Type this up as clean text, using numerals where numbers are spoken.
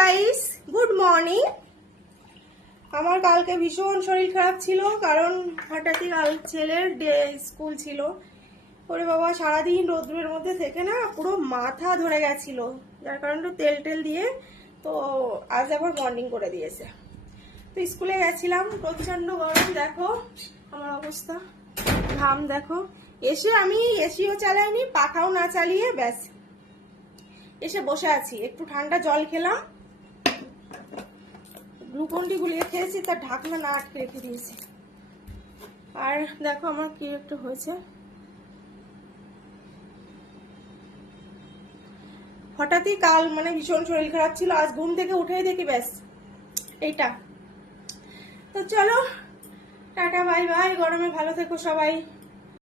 Guys, good morning. আমার কালকে ভীষণ শরীর খারাপ ছিল, কারণ হঠাৎই কাল ছেলের স্কুল ছিল। ওরে বাবা, সারাদিন রোদ্রের মধ্যে থেকে না পুরো মাথা ধরে গেছিল, যার কারণে তেল টেল দিয়ে তো আজ আবার মর্নিং করে দিয়েছে। তো স্কুলে গেছিলাম, প্রচন্ড গরম, দেখো আমার অবস্থা, ঘাম দেখো। এসে আমি এসিও চালাইনি, পাখাও না চালিয়ে ব্যাস এসে বসে আছি। একটু ঠান্ডা জল খেলাম, গ্লুকন্ডি গুলিয়ে খেয়েছি, তার ঢাকনা না আটকে রেখে দিয়েছি। আর দেখো আমার কি একটু হয়েছে, হঠাৎই কাল মানে ভীষণ শরীর খারাপ ছিল, আজ ঘুম থেকে উঠেই দেখি ব্যাস এইটা। তো চলো টাটা, বাই বাই, গরমে ভালো থেকো সবাই।